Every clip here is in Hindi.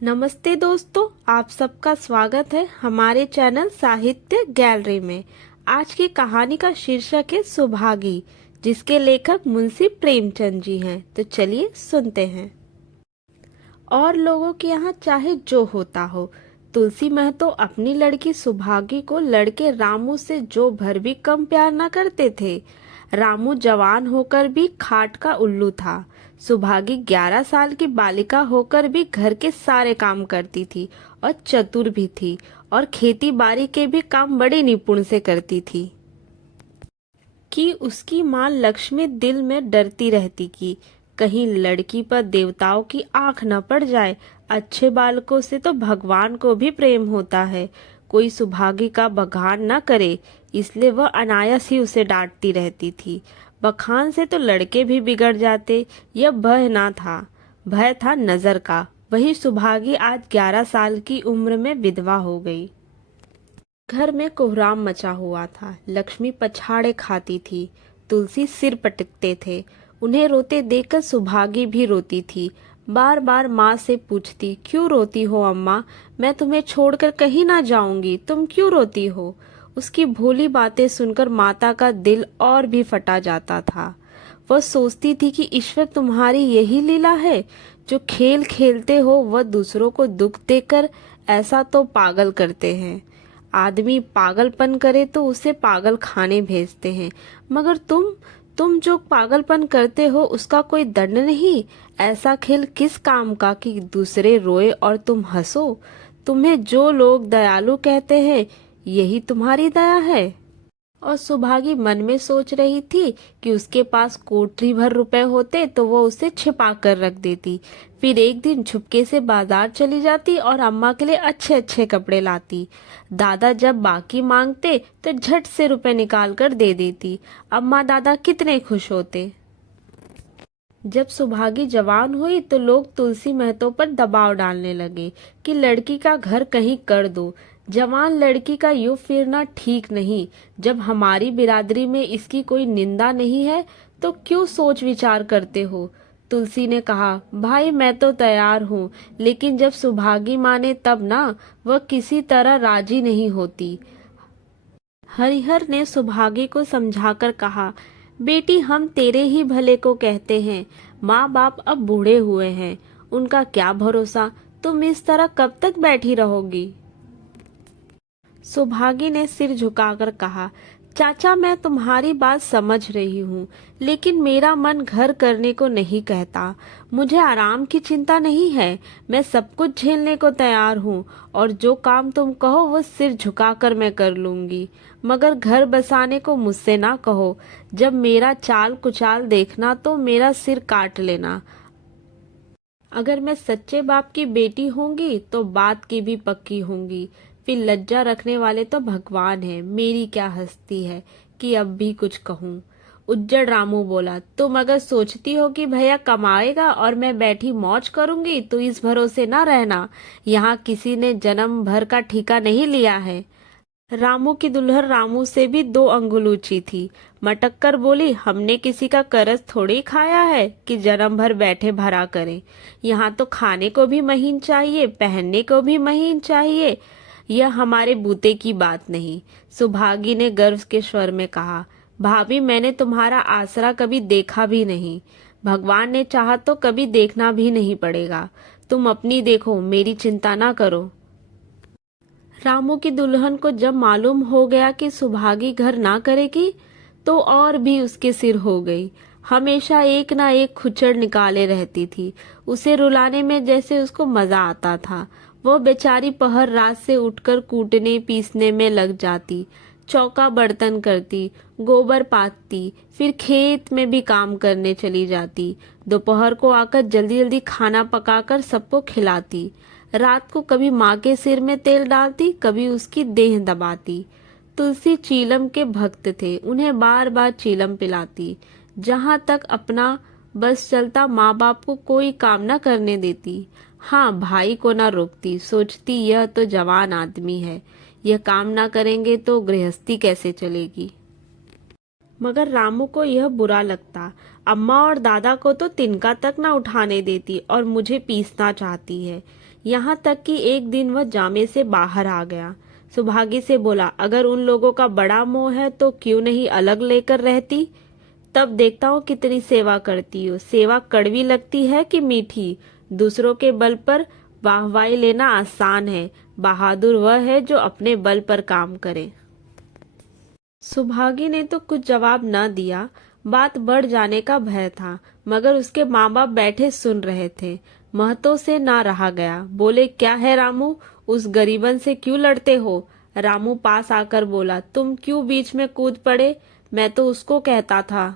नमस्ते दोस्तों, आप सबका स्वागत है हमारे चैनल साहित्य गैलरी में। आज की कहानी का शीर्षक है सुभागी, जिसके लेखक मुंशी प्रेमचंद जी हैं। तो चलिए सुनते हैं। और लोगों के यहाँ चाहे जो होता हो, तुलसी महतो अपनी लड़की सुभागी को लड़के रामू से जो भर भी कम प्यार न करते थे। रामू जवान होकर भी खाट का उल्लू था। सुभागी 11 साल की बालिका होकर भी घर के सारे काम करती थी और चतुर भी थी और खेती बाड़ी के भी काम बड़े निपुण से करती थी। कि उसकी माँ लक्ष्मी दिल में डरती रहती कि कहीं लड़की पर देवताओं की आंख न पड़ जाए। अच्छे बालकों से तो भगवान को भी प्रेम होता है, कोई सुभागी का बखान न करे, इसलिए वह अनायास ही उसे डांटती रहती थी। बखान से तो लड़के भी बिगड़ जाते। यह भय ना था, भय था नजर का। वही सुभागी आज 11 साल की उम्र में विधवा हो गई। घर में कोहराम मचा हुआ था। लक्ष्मी पछाड़े खाती थी, तुलसी सिर पटकते थे। उन्हें रोते देखकर सुभागी भी रोती थी। बार बार माँ से पूछती, क्यों रोती हो अम्मा? मैं तुम्हें छोड़कर कहीं ना जाऊंगी, तुम क्यों रोती हो? उसकी भोली बातें सुनकर माता का दिल और भी फटा जाता था। वह सोचती थी कि ईश्वर तुम्हारी यही लीला है, जो खेल खेलते हो वह दूसरों को दुख देकर ऐसा तो पागल करते हैं। आदमी पागलपन करे तो उसे पागल खाने भेजते हैं, मगर तुम जो पागलपन करते हो उसका कोई दंड नहीं। ऐसा खेल किस काम का कि दूसरे रोए और तुम हंसो? तुम्हें जो लोग दयालु कहते हैं, यही तुम्हारी दया है। और सुभागी मन में सोच रही थी कि उसके पास कोठरी भर रुपए होते तो वो उसे छिपा कर रख देती। फिर एक दिन छुपके से बाजार चली जाती और अम्मा के लिए अच्छे अच्छे कपड़े लाती। दादा जब बाकी मांगते तो झट से रुपए निकाल कर दे देती। अम्मा दादा कितने खुश होते। जब सुभागी जवान हुई तो लोग तुलसी महतो पर दबाव डालने लगे कि लड़की का घर कहीं कर दो। जवान लड़की का यूं फिरना ठीक नहीं। जब हमारी बिरादरी में इसकी कोई निंदा नहीं है तो क्यों सोच विचार करते हो? तुलसी ने कहा, भाई मैं तो तैयार हूँ, लेकिन जब सुभागी माने तब ना। वह किसी तरह राजी नहीं होती। हरिहर ने सुभागी को समझाकर कहा, बेटी हम तेरे ही भले को कहते हैं। माँ बाप अब बूढ़े हुए हैं, उनका क्या भरोसा। तुम इस तरह कब तक बैठी रहोगी? सुभागी ने सिर झुकाकर कहा, चाचा मैं तुम्हारी बात समझ रही हूँ, लेकिन मेरा मन घर करने को नहीं कहता। मुझे आराम की चिंता नहीं है, मैं सब कुछ झेलने को तैयार हूँ और जो काम तुम कहो वो सिर झुकाकर मैं कर लूंगी। मगर घर बसाने को मुझसे ना कहो। जब मेरा चाल कुचाल देखना तो मेरा सिर काट लेना। अगर मैं सच्चे बाप की बेटी होंगी तो बात की भी पक्की होंगी। फिर लज्जा रखने वाले तो भगवान है, मेरी क्या हस्ती है कि अब भी कुछ कहूँ। उज्जड़ रामू बोला, तुम अगर सोचती हो कि भैया कमाएगा और मैं बैठी मौज करूंगी तो इस भरोसे ना रहना। यहाँ किसी ने जन्म भर का ठेका नहीं लिया है। रामू की दुल्हन रामू से भी 2 अंगुल ऊंची थी। मटक कर बोली, हमने किसी का कर्ज थोड़ी खाया है कि जन्म भर बैठे भरा करें। यहाँ तो खाने को भी महीन चाहिए, पहनने को भी महीन चाहिए। यह हमारे बूते की बात नहीं। सुभागी ने गर्व के स्वर में कहा, भाभी मैंने तुम्हारा आसरा कभी देखा भी नहीं। भगवान ने चाहा तो कभी देखना भी नहीं पड़ेगा। तुम अपनी देखो, मेरी चिंता ना करो। रामू की दुल्हन को जब मालूम हो गया कि सुभागी घर ना करेगी तो और भी उसके सिर हो गई। हमेशा एक ना एक खुच्चड़ निकाले रहती थी। उसे रुलाने में जैसे उसको मजा आता था। वो बेचारी पहर रात से उठकर कूटने पीसने में लग जाती, चौका बर्तन करती, गोबर पाथती, फिर खेत में भी काम करने चली जाती। दोपहर को आकर जल्दी जल्दी खाना पकाकर सबको खिलाती। रात को कभी माँ के सिर में तेल डालती, कभी उसकी देह दबाती। तुलसी चीलम के भक्त थे, उन्हें बार बार चीलम पिलाती। जहाँ तक अपना बस चलता माँ बाप को कोई काम न करने देती। हाँ, भाई को न रोकती, सोचती यह तो जवान आदमी है, यह काम ना करेंगे तो गृहस्थी कैसे चलेगी। मगर रामू को यह बुरा लगता। अम्मा और दादा को तो तिनका तक ना उठाने देती और मुझे पीसना चाहती है। यहाँ तक कि एक दिन वह जामे से बाहर आ गया। सुभागी से बोला, अगर उन लोगों का बड़ा मोह है तो क्यों नहीं अलग लेकर रहती। तब देखता हूँ कितनी सेवा करती हो। सेवा कड़वी लगती है कि मीठी। दूसरों के बल पर वाहवाही लेना आसान है, बहादुर वह है जो अपने बल पर काम करे। सुभागी ने तो कुछ जवाब न दिया। बात बढ़ जाने का भय था, मगर उसके माँ बाप बैठे सुन रहे थे। महतो से ना रहा गया। बोले, क्या है रामू, उस गरीबन से क्यों लड़ते हो। रामू पास आकर बोला, तुम क्यों बीच में कूद पड़े। मैं तो उसको कहता था,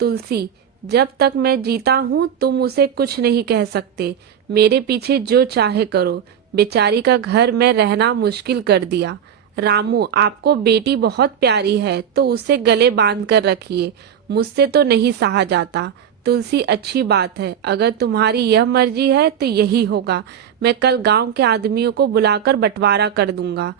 तुलसी, जब तक मैं जीता हूँ तुम उसे कुछ नहीं कह सकते। मेरे पीछे जो चाहे करो। बेचारी का घर में रहना मुश्किल कर दिया। रामू, आपको बेटी बहुत प्यारी है तो उसे गले बांध कर रखिए। मुझसे तो नहीं सहा जाता। तुलसी, अच्छी बात है, अगर तुम्हारी यह मर्जी है तो यही होगा। मैं कल गांव के आदमियों को बुलाकर बंटवारा कर दूंगा।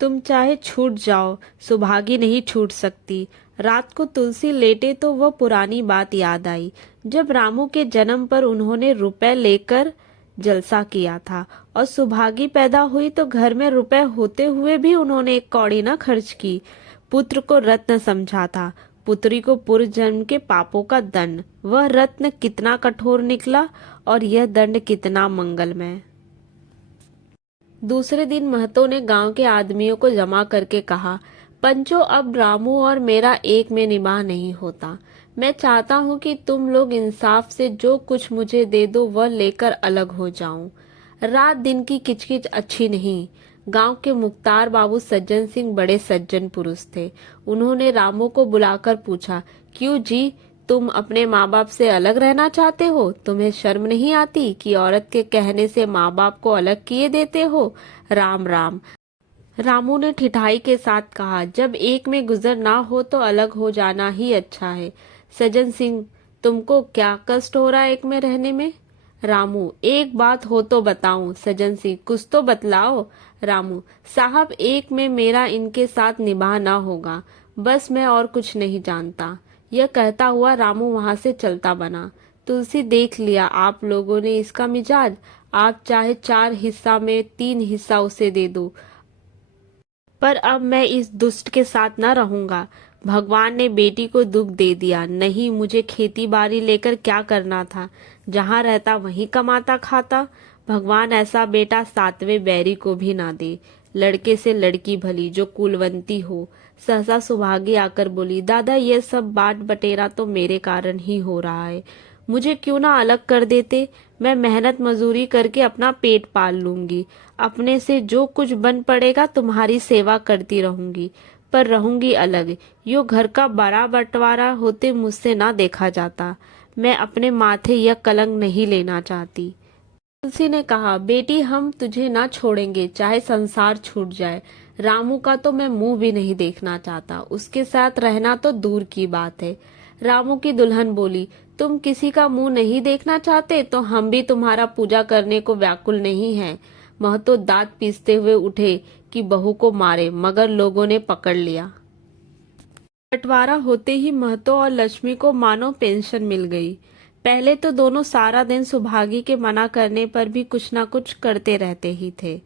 तुम चाहे छूट जाओ, सुभागी नहीं छूट सकती। रात को तुलसी लेटे तो वह पुरानी बात याद आई, जब रामू के जन्म पर उन्होंने रुपए लेकर जलसा किया था और सुभागी पैदा हुई तो घर में रुपए होते हुए भी उन्होंने एक कौड़ी न खर्च की। पुत्र को रत्न समझा था, पुत्री को पूर्व जन्म के पापों का दंड। वह रत्न कितना कठोर निकला और यह दंड कितना मंगलमय। दूसरे दिन महतो ने गांव के आदमियों को जमा करके कहा, पंचो, अब रामू और मेरा एक में निबाह नहीं होता। मैं चाहता हूँ कि तुम लोग इंसाफ से जो कुछ मुझे दे दो वह लेकर अलग हो जाऊं। रात दिन की किचकिच अच्छी नहीं। गांव के मुख्तार बाबू सज्जन सिंह बड़े सज्जन पुरुष थे। उन्होंने रामू को बुलाकर पूछा, क्यों जी, तुम अपने माँ बाप से अलग रहना चाहते हो। तुम्हें शर्म नहीं आती कि औरत के कहने से माँ बाप को अलग किए देते हो। राम राम। रामू ने ठिठाई के साथ कहा, जब एक में गुजर ना हो तो अलग हो जाना ही अच्छा है। सज्जन सिंह, तुमको क्या कष्ट हो रहा है एक में रहने में। रामू, एक बात हो तो बताऊं। सज्जन सिंह, कुछ तो बतलाओ। रामू, साहब, एक में मेरा इनके साथ निभाह ना होगा, बस मैं और कुछ नहीं जानता। यह कहता हुआ रामू वहां से चलता बना। तुलसी, देख लिया आप लोगों ने इसका मिजाज। आप चाहे 4 हिस्सा में 3 हिस्सा उसे दे दो, पर अब मैं इस दुष्ट के साथ न रहूंगा। भगवान ने बेटी को दुख दे दिया। नहीं, मुझे खेती बाड़ी लेकर क्या करना था। जहाँ रहता वहीं कमाता खाता। भगवान ऐसा बेटा 7वें बैरी को भी ना दे। लड़के से लड़की भली जो कुलवंती हो। सहसा सुभागी आकर बोली, दादा, ये सब बाट बटेरा तो मेरे कारण ही हो रहा है। मुझे क्यों ना अलग कर देते। मैं मेहनत मजूरी करके अपना पेट पाल लूंगी। अपने से जो कुछ बन पड़ेगा तुम्हारी सेवा करती रहूंगी, पर रहूंगी अलग। यो घर का बड़ा बंटवारा होते मुझसे ना देखा जाता। मैं अपने माथे यह कलंक नहीं लेना चाहती। तुलसी ने कहा, बेटी, हम तुझे ना छोड़ेंगे चाहे संसार छूट जाए। रामू का तो मैं मुंह भी नहीं देखना चाहता। उसके साथ रहना तो दूर की बात है। रामू की दुल्हन बोली, तुम किसी का मुंह नहीं देखना चाहते तो हम भी तुम्हारा पूजा करने को व्याकुल नहीं हैं। महतो दांत पीसते हुए उठे कि बहू को मारे, मगर लोगों ने पकड़ लिया। बंटवारा होते ही महतो और लक्ष्मी को मानो पेंशन मिल गई। पहले तो दोनों सारा दिन सुभागी के मना करने पर भी कुछ ना कुछ करते रहते ही थे,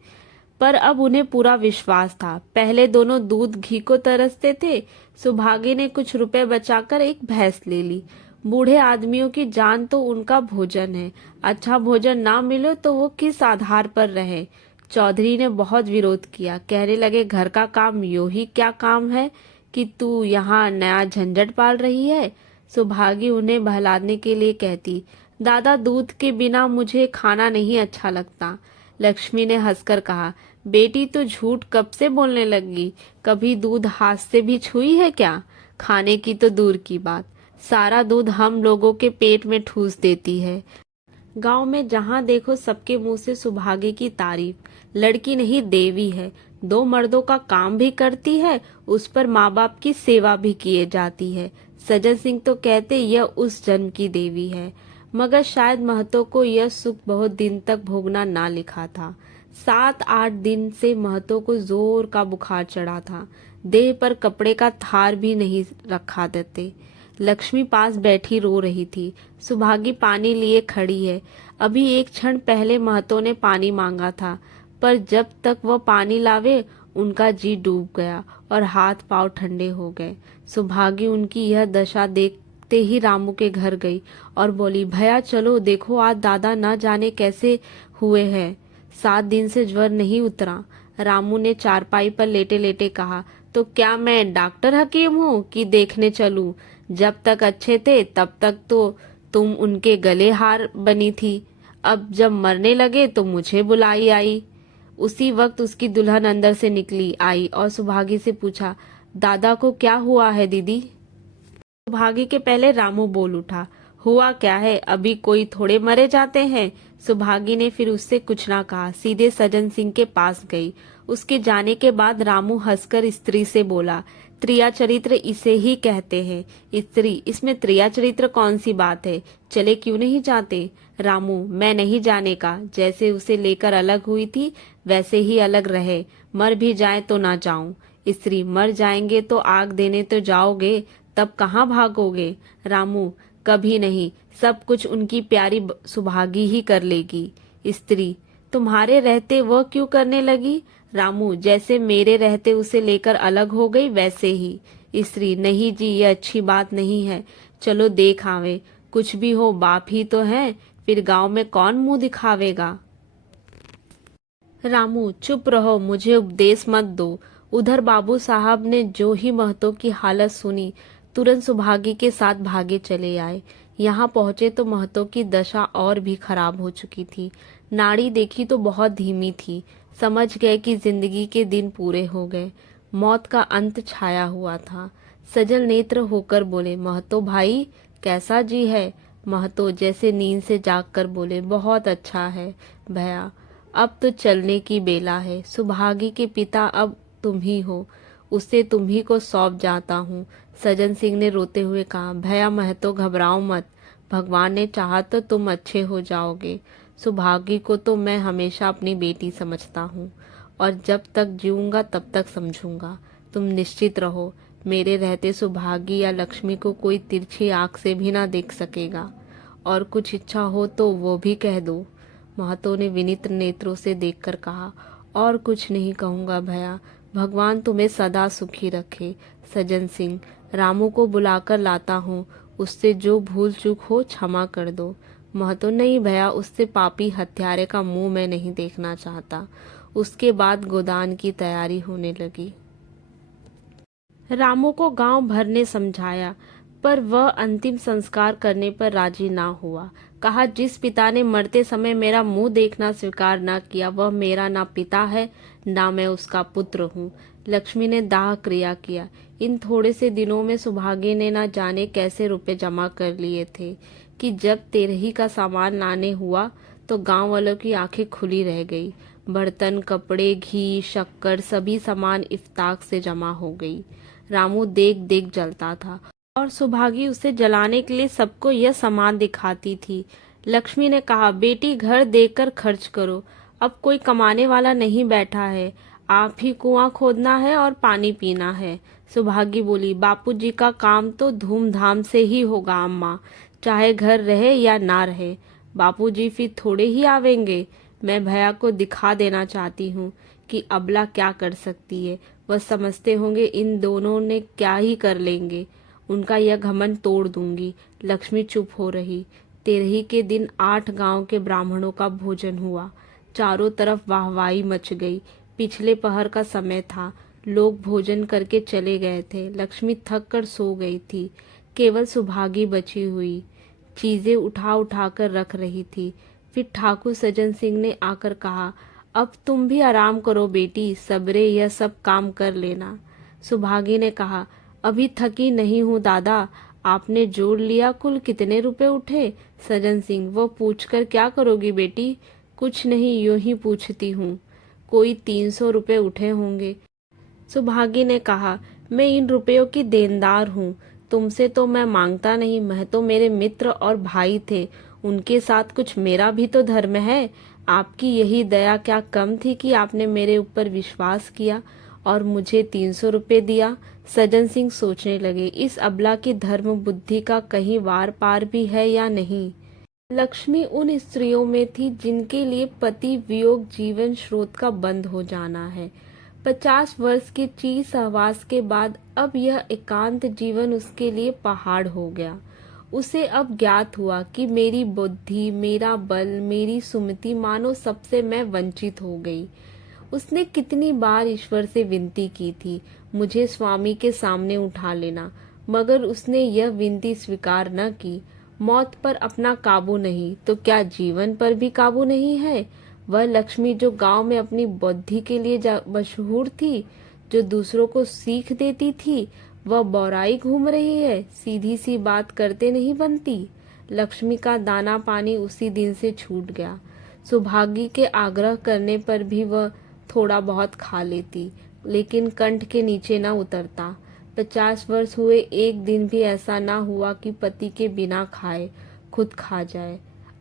पर अब उन्हें पूरा विश्वास था। पहले दोनों दूध घी को तरसते थे। सुभागी ने कुछ रुपए बचाकर एक भैंस ले ली। बूढ़े आदमियों की जान तो उनका भोजन है। अच्छा भोजन ना मिले तो वो किस आधार पर रहे। चौधरी ने बहुत विरोध किया। कहने लगे, घर का काम यो ही क्या काम है कि तू यहाँ नया झंझट पाल रही है। सुभागी उन्हें बहलाने के लिए कहती, दादा, दूध के बिना मुझे खाना नहीं अच्छा लगता। लक्ष्मी ने हंसकर कहा, बेटी तो झूठ कब से बोलने लगी। कभी दूध हाथ से भी छुई है क्या। खाने की तो दूर की बात, सारा दूध हम लोगों के पेट में ठूस देती है। गांव में जहां देखो सबके मुंह से सुभागी की तारीफ। लड़की नहीं, देवी है। 2 मर्दों का काम भी करती है, उस पर माँ बाप की सेवा भी किए जाती है। सज्जन सिंह तो कहते यह उस जन्म की देवी है, मगर शायद महतो को यह सुख बहुत दिन तक भोगना ना लिखा था। 7-8 दिन से महतो को जोर का बुखार चढ़ा था। देह पर कपड़े का थार भी नहीं रखा देते। लक्ष्मी पास बैठी रो रही थी। सुभागी पानी लिए खड़ी है। अभी एक क्षण पहले महतो ने पानी मांगा था, पर जब तक वह पानी लावे उनका जी डूब गया और हाथ पांव ठंडे हो गए। सुभागी उनकी यह दशा देखते ही रामू के घर गई और बोली, भैया चलो देखो, आज दादा न जाने कैसे हुए हैं, 7 दिन से ज्वर नहीं उतरा। रामू ने चारपाई पर लेटे लेटे कहा, तो क्या मैं डॉक्टर हकीम हूँ कि देखने चलूं? जब तक अच्छे थे तब तक तो तुम उनके गले हार बनी थी, अब जब मरने लगे तो मुझे बुलाई आई। उसी वक्त उसकी दुल्हन अंदर से निकली आई और सुभागी से पूछा, दादा को क्या हुआ है दीदी? सुभागी के पहले रामू बोल उठा, हुआ क्या है, अभी कोई थोड़े मरे जाते हैं। सुभागी ने फिर उससे कुछ ना कहा, सीधे सज्जन सिंह के पास गई। उसके जाने के बाद रामू हंसकर स्त्री से बोला, त्रिया चरित्र इसे ही कहते हैं। स्त्री, इसमें त्रिया चरित्र कौन सी बात है, चले क्यों नहीं जाते? रामू, मैं नहीं जाने का, जैसे उसे लेकर अलग हुई थी वैसे ही अलग रहे, मर भी जाए तो ना जाऊं। स्त्री, मर जाएंगे तो आग देने तो जाओगे, तब कहाँ भागोगे? रामू, कभी नहीं, सब कुछ उनकी प्यारी सुभागी ही कर लेगी। स्त्री, तुम्हारे रहते वह क्यों करने लगी? रामू, जैसे मेरे रहते उसे लेकर अलग हो गई वैसे ही। स्त्री, नहीं जी, ये अच्छी बात नहीं है, चलो देख आवे, कुछ भी हो बाप ही तो है, फिर गांव में कौन मुंह दिखावेगा? रामू, चुप रहो, मुझे उपदेश मत दो। उधर बाबू साहब ने जो ही महतो की हालत सुनी, तुरंत सुभागी के साथ भागे चले आए। यहाँ पहुंचे तो महतो की दशा और भी खराब हो चुकी थी। नाड़ी देखी तो बहुत धीमी थी। समझ गए कि जिंदगी के दिन पूरे हो गए, मौत का अंत छाया हुआ था। सजल नेत्र होकर बोले, महतो भाई कैसा जी है? महतो जैसे नींद से जागकर बोले, बहुत अच्छा है भैया, अब तो चलने की बेला है। सुभागी के पिता अब तुम ही हो, उसे तुम ही को सौंप जाता हूँ। सज्जन सिंह ने रोते हुए कहा, भैया महतो घबराओ मत, भगवान ने चाहा तो तुम अच्छे हो जाओगे। सुभागी को तो मैं हमेशा अपनी बेटी समझता हूँ और जब तक जीऊंगा तब तक समझूंगा। तुम निश्चित रहो, मेरे रहते सुभागी या लक्ष्मी को कोई तिरछी आंख से भी ना देख सकेगा, और कुछ इच्छा हो तो वो भी कह दो। महतो ने विनित्र नेत्रों से देखकर कहा, और कुछ नहीं कहूंगा भैया, भगवान तुम्हें सदा सुखी रखे। सज्जन सिंह, रामू को बुलाकर लाता हूँ, उससे जो भूल चूक हो क्षमा कर दो। महतो, नहीं भैया, उससे पापी हत्यारे का मुंह मैं नहीं देखना चाहता। उसके बाद गोदान की तैयारी होने लगी। रामू को गांव भर ने समझाया, पर वह अंतिम संस्कार करने पर राजी ना हुआ। कहा, जिस पिता ने मरते समय मेरा मुंह देखना स्वीकार न किया, वह मेरा ना पिता है ना मैं उसका पुत्र हूँ। लक्ष्मी ने दाह क्रिया किया। इन थोड़े से दिनों में सुभागी ने ना जाने कैसे रुपए जमा कर लिए थे कि जब तेरही का सामान लाने हुआ तो गांव वालों की आंखें खुली रह गई। बर्तन, कपड़े, घी, शक्कर, सभी सामान इफ्ताक से जमा हो गई। रामू देख देख जलता था और सुभागी उसे जलाने के लिए सबको यह सामान दिखाती थी। लक्ष्मी ने कहा, बेटी घर देकर खर्च करो, अब कोई कमाने वाला नहीं बैठा है, आप ही कुआं खोदना है और पानी पीना है। सुभागी बोली, बापूजी का काम तो धूमधाम से ही होगा अम्मा, चाहे घर रहे या ना रहे। बापूजी फिर थोड़े ही आवेंगे। मैं भैया को दिखा देना चाहती हूँ कि अबला क्या कर सकती है। वह समझते होंगे इन दोनों ने क्या ही कर लेंगे, उनका यह घमंड तोड़ दूंगी। लक्ष्मी चुप हो रही। तेरही के दिन 8 गांव के ब्राह्मणों का भोजन हुआ। चारों तरफ वाहवाही मच गई। पिछले पहर का समय था, लोग भोजन करके चले गए थे। लक्ष्मी थक कर सो गई थी। केवल सुभागी बची हुई चीजें उठा उठा कर रख रही थी। फिर ठाकुर सज्जन सिंह ने आकर कहा, अब तुम भी आराम करो बेटी, सबरे यह सब काम कर लेना। सुभागी ने कहा, अभी थकी नहीं हूँ दादा, आपने जोड़ लिया कुल कितने रुपए उठे? सज्जन सिंह, वो पूछकर क्या करोगी बेटी? कुछ नहीं, यूं ही पूछती हूँ। कोई 300 रुपए उठे होंगे। सुभागी ने कहा, मैं इन रुपयों की देनदार हूँ, तुमसे तो मैं मांगता नहीं, मैं तो मेरे मित्र और भाई थे, उनके साथ कुछ मेरा भी तो धर्म है। आपकी यही दया क्या कम थी कि आपने मेरे ऊपर विश्वास किया और मुझे 300 रुपये दिया। सज्जन सिंह सोचने लगे, इस अबला की धर्म बुद्धि का कहीं वार पार भी है या नहीं। लक्ष्मी उन स्त्रियों में थी जिनके लिए पति वियोग जीवन स्रोत का बंद हो जाना है। 50 वर्ष के चीर सहवास के बाद अब यह एकांत जीवन उसके लिए पहाड़ हो गया। उसे अब ज्ञात हुआ कि मेरी बुद्धि, मेरा बल, मेरी सुमति मानो सबसे मैं वंचित हो गई। उसने कितनी बार ईश्वर से विनती की थी, मुझे स्वामी के सामने उठा लेना, मगर उसने यह विनती स्वीकार न की। मौत पर अपना काबू नहीं तो क्या जीवन पर भी काबू नहीं है। वह लक्ष्मी जो गांव में अपनी बुद्धि के लिए मशहूर थी, जो दूसरों को सीख देती थी, वह बौराई घूम रही है। सीधी सी बात करते नहीं बनती। लक्ष्मी का दाना पानी उसी दिन से छूट गया। सुभागी के आग्रह करने पर भी वह थोड़ा बहुत खा लेती, लेकिन कंठ के नीचे न उतरता। 50 वर्ष हुए, एक दिन भी ऐसा ना हुआ कि पति के बिना खाए खुद खा जाए।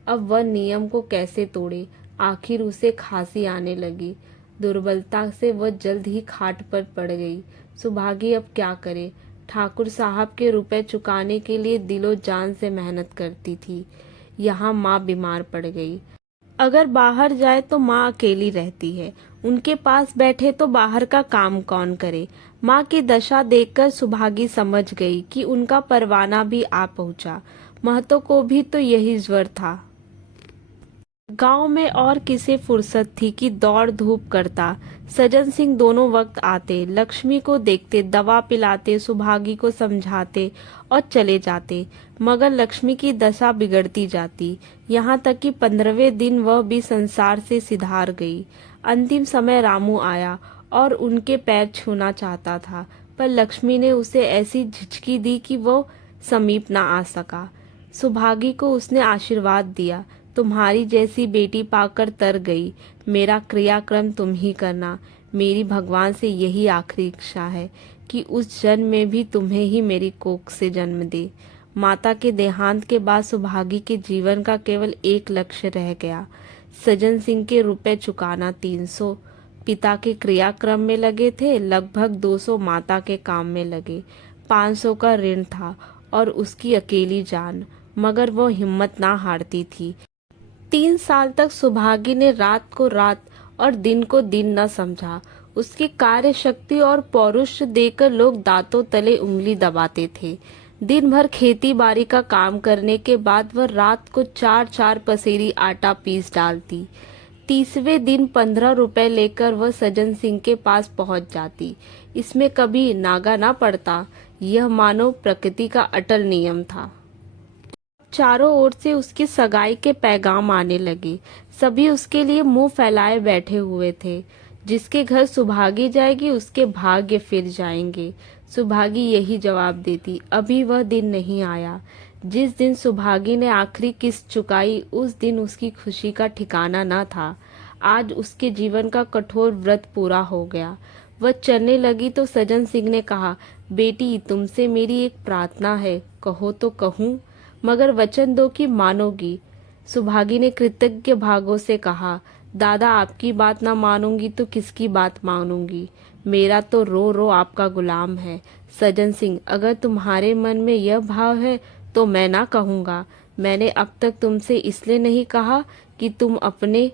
अब वह नियम को कैसे तोड़े। आखिर उसे खांसी आने लगी। दुर्बलता से वह जल्द ही खाट पर पड़ गई। सुभागी अब क्या करे। ठाकुर साहब के रुपए चुकाने के लिए दिलो जान से मेहनत करती थी। यहाँ माँ बीमार पड़ गई। अगर बाहर जाए तो माँ अकेली रहती है। उनके पास बैठे तो बाहर का काम कौन करे। माँ की दशा देखकर सुभागी समझ गई कि उनका परवाना भी आ पहुंचा। महतो को भी तो यही ज्वर था। गांव में और किसे फुर्सत थी कि दौड़ धूप करता। सज्जन सिंह दोनों वक्त आते, लक्ष्मी को देखते, दवा पिलाते, सुभागी को समझाते और चले जाते, मगर लक्ष्मी की दशा बिगड़ती जाती। यहाँ तक कि 15वें दिन वह भी संसार से सिधार गई। अंतिम समय रामू आया और उनके पैर छूना चाहता था, पर लक्ष्मी ने उसे ऐसी झिझकी दी कि वो समीप न आ सका। सुभागी को उसने आशीर्वाद दिया, तुम्हारी जैसी बेटी पाकर तर गई। मेरा क्रियाक्रम तुम ही करना। मेरी भगवान से यही आखिरी इच्छा है कि उस जन्म में भी तुम्हें ही मेरी कोख से जन्म दे। माता के देहांत के बाद सुभागी के जीवन का केवल एक लक्ष्य रह गया, सज्जन सिंह के रुपए चुकाना। 300 पिता के क्रियाक्रम में लगे थे, लगभग 200 माता के काम में लगे। 500 का ऋण था और उसकी अकेली जान, मगर वो हिम्मत ना हारती थी। 3 साल तक सुभागी ने रात को रात और दिन को दिन न समझा। उसकी कार्य शक्ति और पौरुष देकर लोग दांतों तले उंगली दबाते थे। दिन भर खेती बाड़ी का काम करने के बाद वह रात को 4-4 पसेरी आटा पीस डालती। 30वें दिन 15 रुपए लेकर वह सज्जन सिंह के पास पहुंच जाती। इसमें कभी नागा ना पड़ता। यह मानो प्रकृति का अटल नियम था। चारों ओर से उसकी सगाई के पैगाम आने लगे। सभी उसके लिए मुंह फैलाए बैठे हुए थे। जिसके घर सुभागी जाएगी उसके भाग्य फिर जाएंगे। सुभागी यही जवाब देती। अभी वह दिन नहीं आया। जिस दिन सुभागी ने आखिरी किस्त चुकाई, उस दिन उसकी खुशी का ठिकाना न था। आज उसके जीवन का कठोर व्रत पूरा हो गया। वह चलने लगी तो सज्जन सिंह ने कहा, बेटी तुमसे मेरी एक प्रार्थना है, कहो तो कहूँ, मगर वचन दो कि मानोगी। सुभागी ने कृतज्ञ भागों से कहा, दादा आपकी बात ना मानूंगी तो किसकी बात मानूंगी। मेरा तो रो रो आपका गुलाम है। सज्जन सिंह, अगर तुम्हारे मन में यह भाव है तो मैं ना कहूँगा। मैंने अब तक तुमसे इसलिए नहीं कहा कि तुम अपने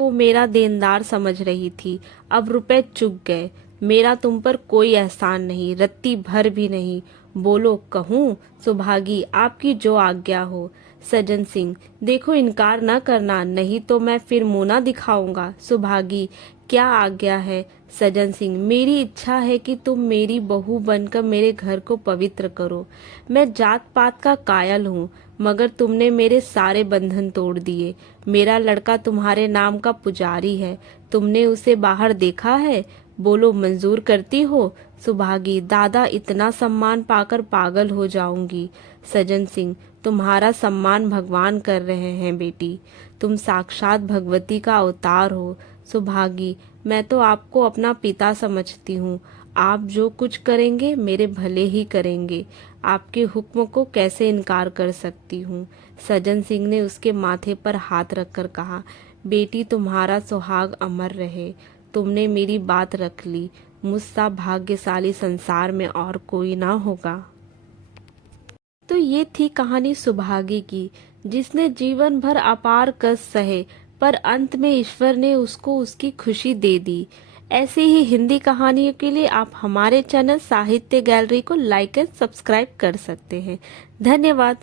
को मेरा देनदार समझ रही थी। अब रुपए चुक गए। मेरा तुम पर कोई एहसान नहीं, रत्ती भर भी नहीं। बोलो कहूँ। सुभागी, आपकी जो आज्ञा हो। सज्जन सिंह, देखो इनकार न करना, नहीं तो मैं फिर मुंह ना दिखाऊंगा। सुभागी, क्या आज्ञा है। सज्जन सिंह, मेरी इच्छा है कि तुम मेरी बहू बनकर मेरे घर को पवित्र करो। मैं जात पात का कायल हूँ, मगर तुमने मेरे सारे बंधन तोड़ दिए। मेरा लड़का तुम्हारे नाम का पुजारी है। तुमने उसे बाहर देखा है? बोलो मंजूर करती हो। सुभागी, दादा इतना सम्मान पाकर पागल हो जाऊंगी। सज्जन सिंह, तुम्हारा सम्मान भगवान कर रहे हैं बेटी। तुम साक्षात भगवती का अवतार हो। सुभागी, मैं तो आपको अपना पिता समझती हूँ। आप जो कुछ करेंगे मेरे भले ही करेंगे। आपके हुक्म को कैसे इनकार कर सकती हूँ। सज्जन सिंह ने उसके माथे पर हाथ रखकर कहा, बेटी तुम्हारा सुहाग अमर रहे। तुमने मेरी बात रख ली, मुझसा भाग्यशाली संसार में और कोई ना होगा। तो ये थी कहानी सुभागी की, जिसने जीवन भर अपार कष्ट सहे, पर अंत में ईश्वर ने उसको उसकी खुशी दे दी। ऐसे ही हिंदी कहानियों के लिए आप हमारे चैनल साहित्य गैलरी को लाइक एंड सब्सक्राइब कर सकते हैं। धन्यवाद।